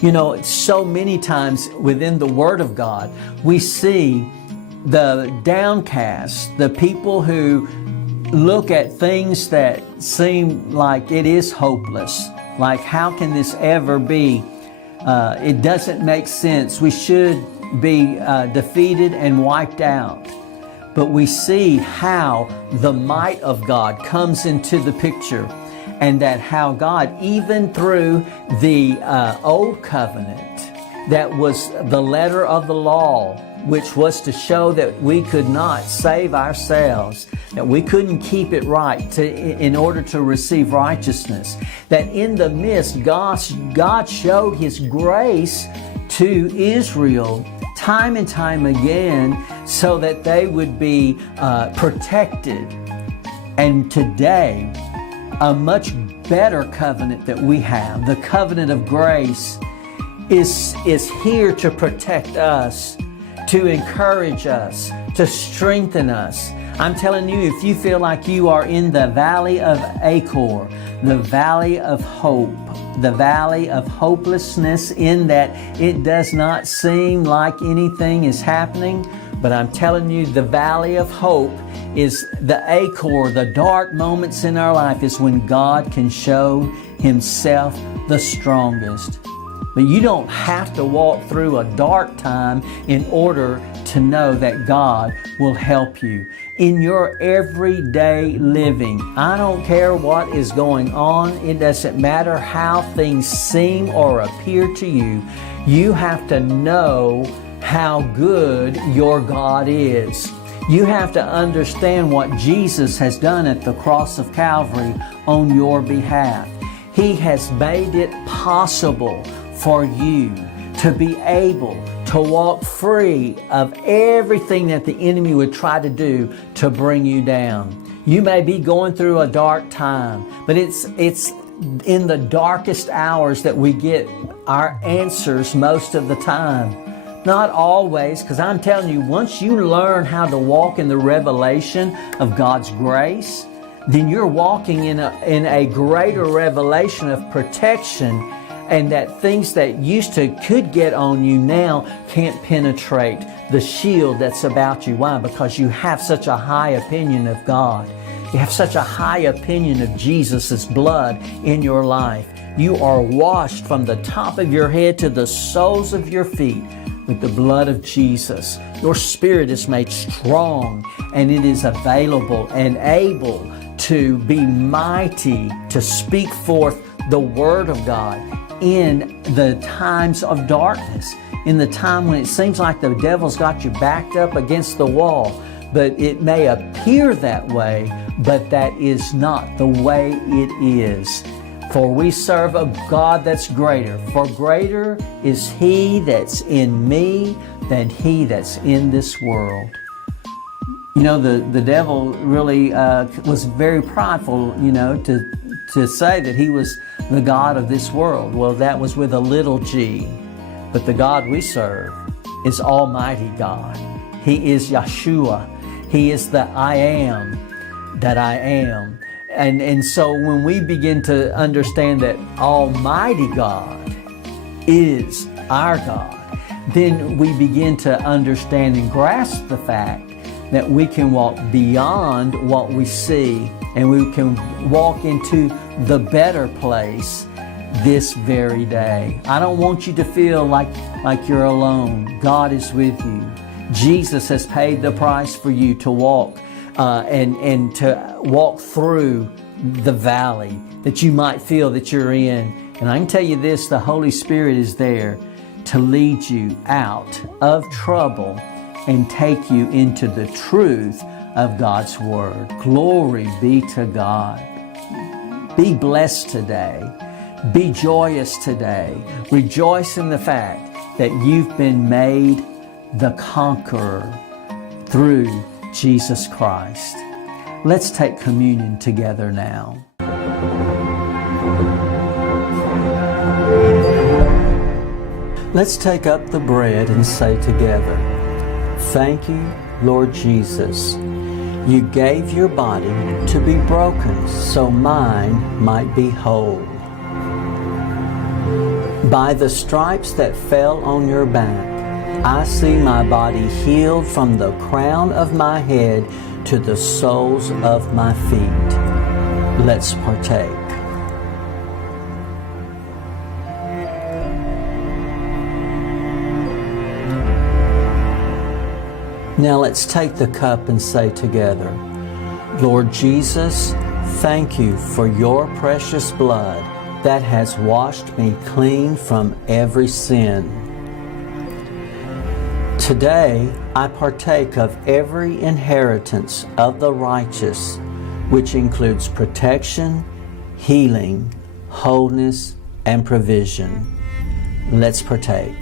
You know, so many times within the Word of God, we see the downcast, the people who look at things that seem like it is hopeless. Like, how can this ever be? It doesn't make sense. We should be defeated and wiped out. But we see how the might of God comes into the picture, and that how God, even through the Old Covenant, that was the letter of the law, which was to show that we could not save ourselves, that we couldn't keep it right in order to receive righteousness, that in the midst, God showed His grace to Israel time and time again so that they would be protected. And today, a much better covenant that we have, the covenant of grace, is here to protect us, to encourage us, to strengthen us. I'm telling you, if you feel like you are in the valley of Achor, the valley of hope, the valley of hopelessness, in that it does not seem like anything is happening, but I'm telling you, the valley of hope is the Achor, the dark moments in our life is when God can show Himself the strongest. But you don't have to walk through a dark time in order to know that God will help you. In your everyday living, I don't care what is going on. It doesn't matter how things seem or appear to you. You have to know how good your God is. You have to understand what Jesus has done at the cross of Calvary on your behalf. He has made it possible for you to be able to walk free of everything that the enemy would try to do to bring you down. You may be going through a dark time, but it's in the darkest hours that we get our answers most of the time. Not always, because I'm telling you, once you learn how to walk in the revelation of God's grace, then you're walking in a greater revelation of protection, and that things that could get on you now can't penetrate the shield that's about you. Why? Because you have such a high opinion of God. You have such a high opinion of Jesus' blood in your life. You are washed from the top of your head to the soles of your feet with the blood of Jesus. Your spirit is made strong, and it is available and able to be mighty, to speak forth the Word of God in the times of darkness, in the time when it seems like the devil's got you backed up against the wall. But it may appear that way, but that is not the way it is. For we serve a God that's greater. For greater is He that's in me than he that's in this world. You know, the devil really was very prideful, to say that he was the God of this world. Well, that was with a little g. But the God we serve is Almighty God. He is Yeshua. He is the I am that I am. And so when we begin to understand that Almighty God is our God, then we begin to understand and grasp the fact that we can walk beyond what we see, and we can walk into the better place this very day. I don't want you to feel like you're alone. God is with you. Jesus has paid the price for you to walk and to walk through the valley that you might feel that you're in. And I can tell you this, the Holy Spirit is there to lead you out of trouble and take you into the truth of God's Word. Glory be to God. Be blessed today. Be joyous today. Rejoice in the fact that you've been made the conqueror through Jesus Christ. Let's take communion together now. Let's take up the bread and say together, "Thank you, Lord Jesus. You gave your body to be broken so mine might be whole. By the stripes that fell on your back, I see my body healed from the crown of my head to the soles of my feet. Let's partake. Now let's take the cup and say together, Lord Jesus, thank you for your precious blood that has washed me clean from every sin. Today, I partake of every inheritance of the righteous, which includes protection, healing, wholeness, and provision. Let's partake.